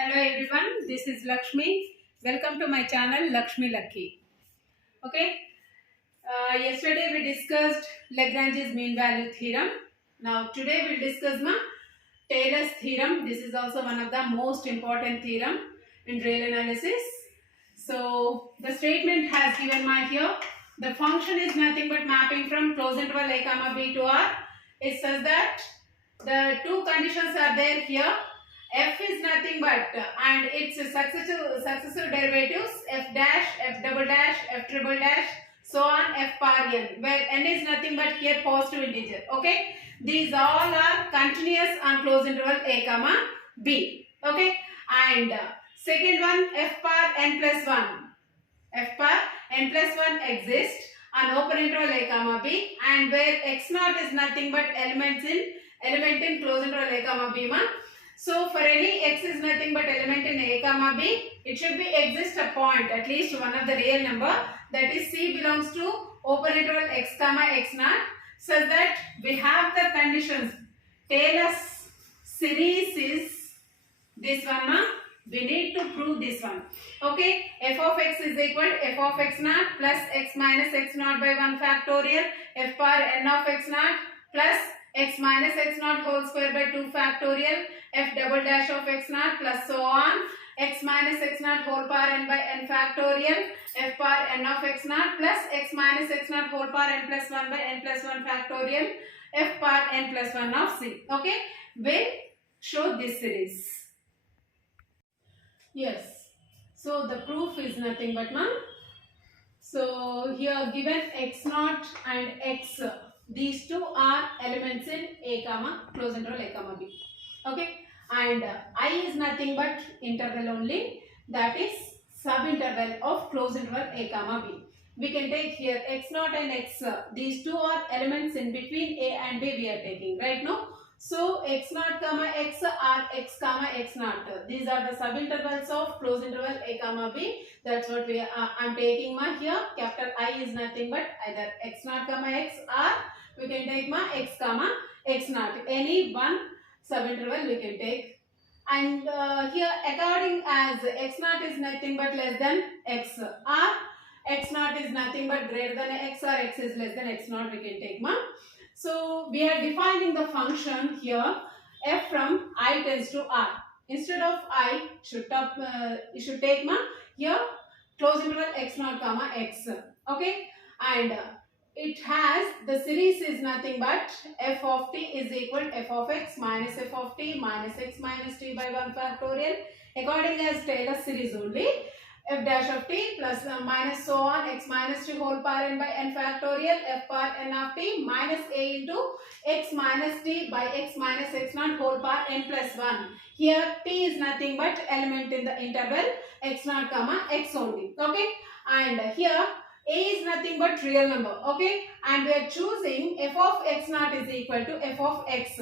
Hello everyone, this is Lakshmi. Welcome to my channel Lakshmi Lucky. Okay, yesterday we discussed Lagrange's mean value theorem. Now today we will discuss Taylor's theorem. This is also one of the most important theorem in real analysis. So the statement has given here. The function is nothing but mapping from closed interval a comma b to r. It says that the two conditions are there here. F is nothing but and its successive derivatives f dash, f double dash, f triple dash, so on f power n, where n is nothing but here positive integer. Okay, these all are continuous on closed interval a comma b. Okay, and second one f power n plus 1. F power n plus 1 exists on open interval a comma b, and where x naught is nothing but element in closed interval a comma b. So for any x is nothing but element in a comma b, it should be exist a point, at least one of the real number, that is c belongs to open interval x comma x naught, such that we have the conditions. Taylor's series is this one. We need to prove this one. Okay, f of x is equal to f of x naught plus x minus x naught by 1 factorial, f power n of x naught plus x minus x naught whole square by 2 factorial, f double dash of x naught plus so on, x minus x naught whole power n by n factorial, f power n of x naught plus x minus x naught whole power n plus 1 by n plus 1 factorial, f power n plus 1 of c. Okay, we'll show this series. Yes, so the proof is nothing but so here given x naught and x, these two are elements in a comma closed interval a comma b. Okay, and I is nothing but interval only, that is subinterval of closed interval a comma b. We can take here x naught and x, these two are elements in between a and b we are taking right now. So x naught comma x are x comma x naught. These are the subintervals of closed interval a comma b. That's what we I'm taking here. Capital I is nothing but either x naught comma x, or we can take x comma x naught. Any one subinterval we can take. And here according as x naught is nothing but less than x, or x naught is nothing but greater than x, or x is less than x naught, we can take So we are defining the function here f from I tends to r. Instead of I, you should take here closed interval x naught comma x. Okay, and it has the series is nothing but f of t is equal to f of x minus f of t minus x minus t by 1 factorial, according as Taylor's series only. F dash of t plus minus so on x minus t whole power n by n factorial, f power n of t minus a into x minus t by x minus x naught whole power n plus 1. Here t is nothing but element in the interval x naught comma x only. Okay, and here a is nothing but real number. Okay, and we are choosing f of x naught is equal to f of x.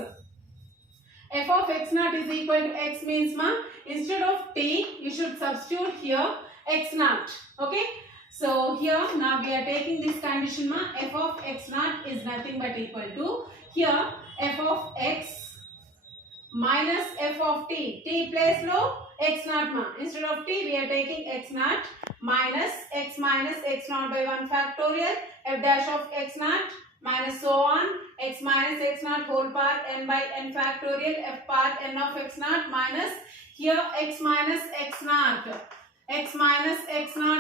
F of x naught is equal to x means instead of t you should substitute here x naught. Okay, so here now we are taking this condition f of x naught is nothing but equal to here f of x minus f of t. T place x naught instead of t we are taking x naught minus x naught by 1 factorial, f dash of x naught minus so on x minus x naught whole power n by n factorial, f power n of x naught minus here x minus x naught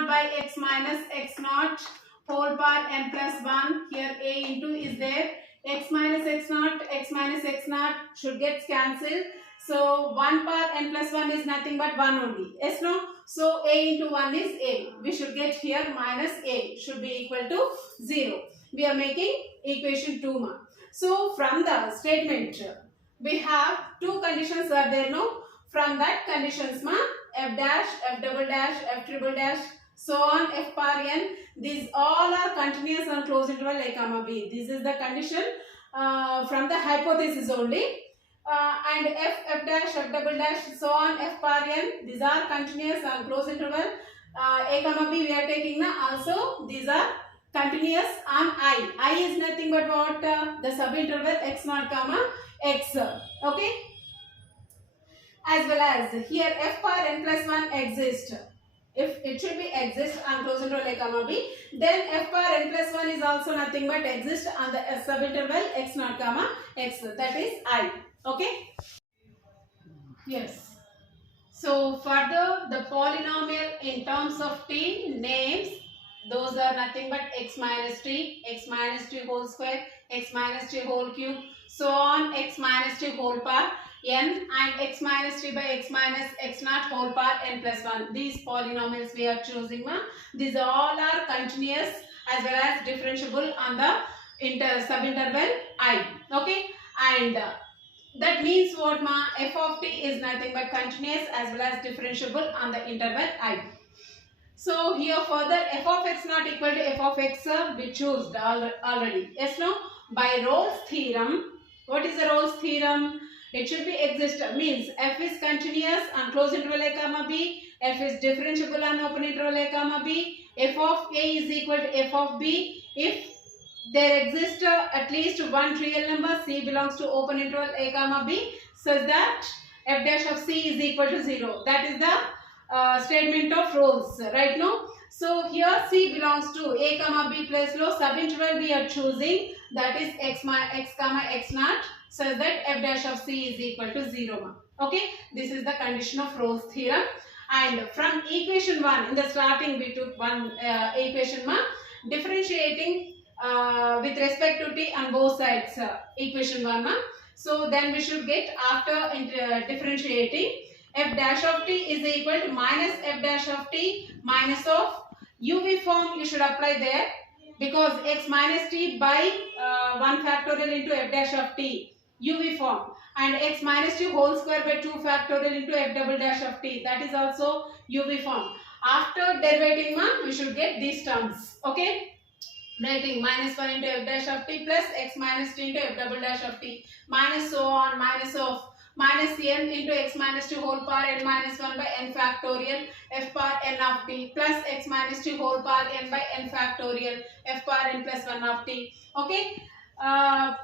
by x minus x naught whole power n plus 1. Here a into is there, x minus x naught should get cancelled. So 1 power n plus 1 is nothing but 1 only. Yes, no? So a into 1 is a. We should get here minus a should be equal to 0. We are making equation 2 So from the statement we have two conditions are there, no? From that conditions f dash, f double dash, f triple dash, so on f power n, these all are continuous on closed interval a comma b. This is the condition from the hypothesis only. And f dash, f double dash, so on f power n, these are continuous on closed interval a comma b we are taking also these are continuous on I. I is nothing but what? The subinterval x naught comma x. Okay. as well as here f power n plus 1 exists. If it should be exist on closed interval a comma b, then f power n plus 1 is also nothing but exist on the subinterval x naught comma x, that is I. Okay. Yes. So further, the polynomial in terms of t names, those are nothing but x minus t whole square, x minus t whole cube, so on x minus t whole power n, and x minus t by x minus x naught whole power n plus 1. These polynomials we are choosing, ma. These all are continuous as well as differentiable on the subinterval I. Okay, and that means what, ma? F of t is nothing but continuous as well as differentiable on the interval I. So here further f of x not equal to f of x we chose already. Yes, no? By Rolle's theorem. What is the Rolle's theorem? It should be exist, means f is continuous on closed interval a comma b, f is differentiable on open interval a comma b, f of a is equal to f of b if there exists at least one real number c belongs to open interval a comma b, such that f dash of c is equal to 0. That is the statement of Rolle's, right now. So here c belongs to a comma b plus low subinterval we are choosing, that is x comma x naught, such that f dash of c is equal to 0. Okay, this is the condition of Rolle's theorem. And from equation 1, in the starting we took one equation, differentiating with respect to t on both sides, equation 1, so then we should get, after differentiating, f dash of t is equal to minus f dash of t minus of uv form you should apply there, because x minus t by 1 factorial into f dash of t uv form, and x minus t whole square by 2 factorial into f double dash of t, that is also uv form. After derivating, we should get these terms. Okay, writing minus 1 into f dash of t plus x minus t into f double dash of t minus so on minus of minus n into x minus t whole power n minus 1 by n factorial f power n of t plus x minus t whole power n by n factorial f power n plus 1 of t. Okay,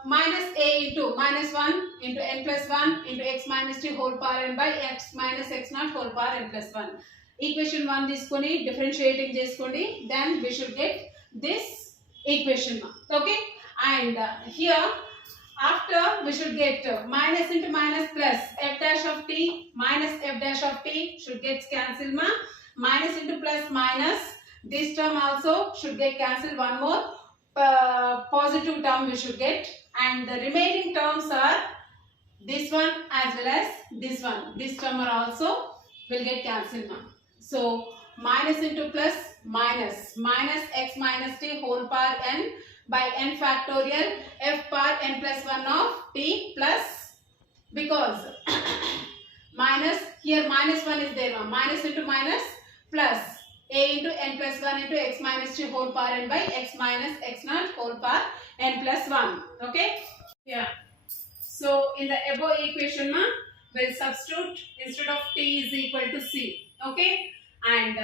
minus a into minus 1 into n plus 1 into x minus t whole power n by x minus x naught whole power n plus 1. Equation 1 తీసుకొని differentiating చేసుకోండి, then we should get this equation. Okay, and here after we should get minus into minus plus f dash of t minus f dash of t should get cancelled, minus into plus minus, this term also should get cancelled, one more positive term we should get, and the remaining terms are this one as well as this one, this term are also will get cancelled. So minus into plus minus x minus t whole power n by n factorial f power n plus 1 of t plus, because minus here minus 1 is there, minus into minus plus a into n plus 1 into x minus t whole power n by x minus x naught whole power n plus 1. Okay, yeah. So in the above equation, we'll substitute instead of t is equal to c. Okay, and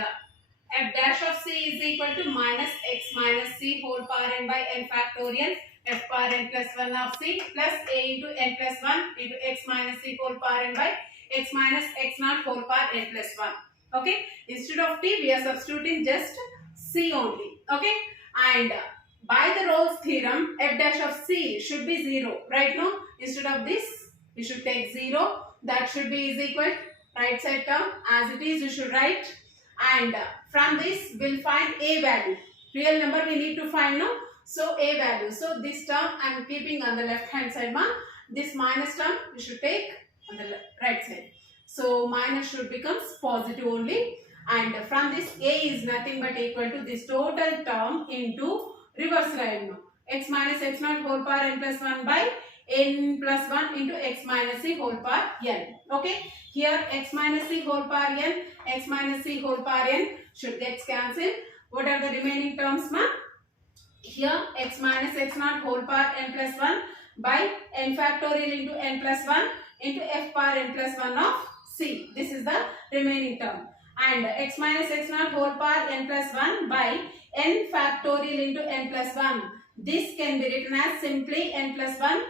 f dash of c is equal to minus x minus c whole power n by n factorial f power n plus 1 of c plus a into n plus 1 into x minus c whole power n by x minus x naught whole power n plus 1. Okay, instead of t we are substituting just c only. Okay, and by the Rolle's theorem f dash of c should be 0. Right now, instead of this we should take 0, that should be is equal right side term as it is you should write, and from this we'll find a value, real number we need to find now, so a value. So this term I am keeping on the left hand side, this minus term we should take on the right side, so minus should becomes positive only, and from this a is nothing but equal to this total term into reverse line, x minus x naught whole power n plus 1 by n plus 1 into x minus c whole power n. Okay, here x minus c whole power n, x minus c whole power n should get cancelled. What are the remaining terms, here x minus x naught whole power n plus 1 by n factorial into n plus 1 into f power n plus 1 of c. This is the remaining term, and x minus x naught whole power n plus 1 by n factorial into n plus 1. This can be written as simply n plus 1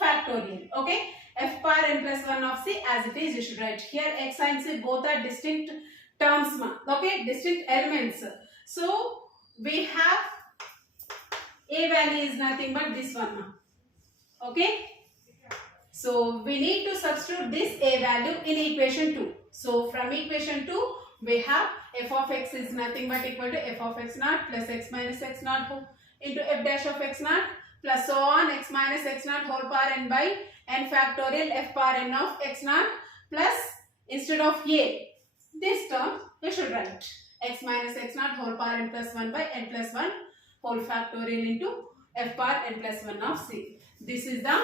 factorial. Okay, f power n plus 1 of c as it is you should write. Here x and c both are distinct terms ma. Okay, distinct elements. So we have a value is nothing but this one ma. Okay, so we need to substitute this a value in equation 2. So from equation 2 we have f of x is nothing but equal to f of x naught plus x minus x naught into f dash of x naught plus so on x minus x naught whole power n by n factorial f power n of x naught plus instead of a this term you should write x minus x naught whole power n plus 1 by n plus 1 whole factorial into f power n plus 1 of c. This is the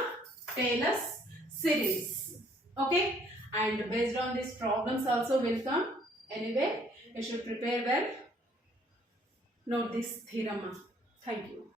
Taylor's series. Okay, and based on these problems also will come. Anyway, you should prepare well. Note this theorem. Thank you.